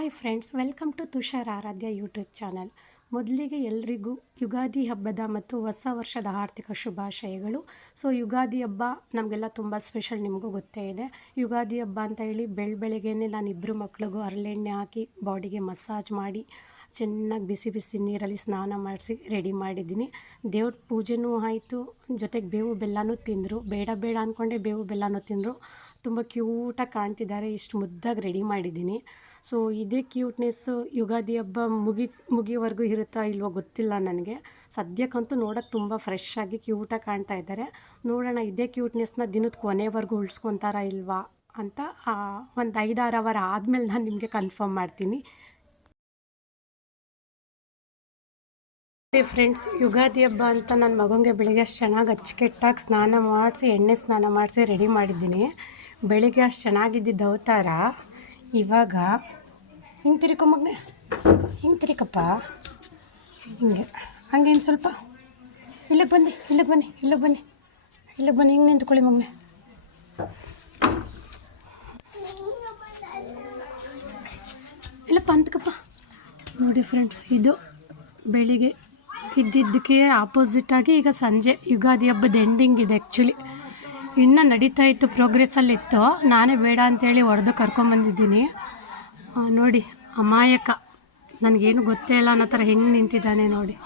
Hi friends, welcome to Tushar Aradhya YouTube channel. ಮೊದಲಿಗೆ ಎಲ್ರಿಗೂ ಯುಗಾದಿ ಹಬ್ಬದ ಮತ್ತು ಹೊಸ ವರ್ಷದ ಆರ್ಥಿಕ ಶುಭಾಶಯಗಳು. ಸೊ ಯುಗಾದಿ ಹಬ್ಬ ನಮಗೆಲ್ಲ ತುಂಬ ಸ್ಪೆಷಲ್, ನಿಮಗೂ ಗೊತ್ತೇ ಇದೆ. ಯುಗಾದಿ ಹಬ್ಬ ಅಂತ ಹೇಳಿ ಬೆಳಗ್ಗೆನೇ ನಾನು ಇಬ್ಬರು ಮಕ್ಳಿಗೂ ಹರಳೆಣ್ಣೆ ಹಾಕಿ ಬಾಡಿಗೆ ಮಸಾಜ್ ಮಾಡಿ ಚೆನ್ನಾಗಿ ಬಿಸಿ ಬಿಸಿ ನೀರಲ್ಲಿ ಸ್ನಾನ ಮಾಡಿಸಿ ರೆಡಿ ಮಾಡಿದ್ದೀನಿ. ದೇವ್ರ ಪೂಜೆನೂ ಆಯಿತು, ಜೊತೆಗೆ ಬೇವು ಬೆಲ್ಲನೂ ತಿಂದರು. ಬೇಡ ಬೇಡ ಅಂದ್ಕೊಂಡೆ ಬೇವು ಬೆಲ್ಲನೂ ತಿಂದರು. ತುಂಬ ಕ್ಯೂಟಾಗಿ ಕಾಣ್ತಿದ್ದಾರೆ, ಇಷ್ಟು ಮುದ್ದಾಗಿ ರೆಡಿ ಮಾಡಿದ್ದೀನಿ. ಸೊ ಇದೇ ಕ್ಯೂಟ್ನೆಸ್ಸು ಯುಗಾದಿ ಹಬ್ಬ ಮುಗಿಯೋವರೆಗೂ ಇರುತ್ತಾ ಇಲ್ವೋ ಗೊತ್ತಿಲ್ಲ ನನಗೆ. ಸದ್ಯಕ್ಕಂತೂ ನೋಡೋಕ್ಕೆ ತುಂಬ ಫ್ರೆಶ್ ಆಗಿ ಕ್ಯೂಟಾಗಿ ಕಾಣ್ತಾ ಇದ್ದಾರೆ. ನೋಡೋಣ ಇದೇ ಕ್ಯೂಟ್ನೆಸ್ನ ದಿನದ ಕೊನೆವರೆಗೂ ಉಳಿಸ್ಕೊತಾರಾ ಇಲ್ವಾ ಅಂತ ಒಂದು 5-6 ಅವರ್ ಆದಮೇಲೆ ನಾನು ನಿಮಗೆ ಕನ್ಫರ್ಮ್ ಮಾಡ್ತೀನಿ. ಫ್ರೆಂಡ್ಸ್, ಯುಗಾದಿ ಹಬ್ಬ ಅಂತ ನನ್ನ ಮಗನಿಗೆ ಬೆಳಿಗ್ಗೆ ಅಷ್ಟು ಚೆನ್ನಾಗಿ ಅಚ್ಚುಕಟ್ಟಾಗಿ ಸ್ನಾನ ಮಾಡಿಸಿ ಎಣ್ಣೆ ಸ್ನಾನ ಮಾಡಿಸಿ ರೆಡಿ ಮಾಡಿದ್ದೀನಿ. ಬೆಳಿಗ್ಗೆ ಅಷ್ಟು ಚೆನ್ನಾಗಿದ್ದಿದ್ದು ಅವತಾರ ಇವಾಗ ಹಿಂಗೆ ತಿರ್ಕೊ ಮಗನೆ, ಹಿಂಗೆ ತಿರ್ಕಪ್ಪ, ಹಿಂಗೆ ಹಂಗೆ ಇನ್ನು ಸ್ವಲ್ಪ ಇಲ್ಲಿಗೆ ಬನ್ನಿ, ಇಲ್ಲಿಗೆ ಬನ್ನಿ, ಇಲ್ಲಿಗೆ ಬನ್ನಿ, ಇಲ್ಲಿಗೆ ಬನ್ನಿ, ಹಿಂಗೆ ನಿಂತ್ಕೊಳ್ಳಿ ಮಗನೆ. ಇಲ್ಲಪ್ಪ ಅಂತಕಪ್ಪ. ನೋಡಿ ಫ್ರೆಂಡ್ಸ್, ಇದು ಬೆಳಿಗ್ಗೆ ಇದ್ದಿದ್ದಕ್ಕೆ ಆಪೋಸಿಟಾಗಿ ಈಗ ಸಂಜೆ ಯುಗಾದಿ ಹಬ್ಬದ ಎಂಡಿಂಗ್ ಇದೆ. ಆ್ಯಕ್ಚುಲಿ ಇನ್ನೂ ನಡೀತಾ ಇತ್ತು, ಪ್ರೋಗ್ರೆಸ್ಸಲ್ಲಿತ್ತು. ನಾನೇ ಬೇಡ ಅಂತೇಳಿ ಹೊಡೆದು ಕರ್ಕೊಂಬಂದಿದ್ದೀನಿ. ನೋಡಿ ಅಮಾಯಕ, ನನಗೇನು ಗೊತ್ತೇ ಇಲ್ಲ ಅನ್ನೋ ಥರ ಹೆಂಗೆ ನಿಂತಿದ್ದಾನೆ ನೋಡಿ.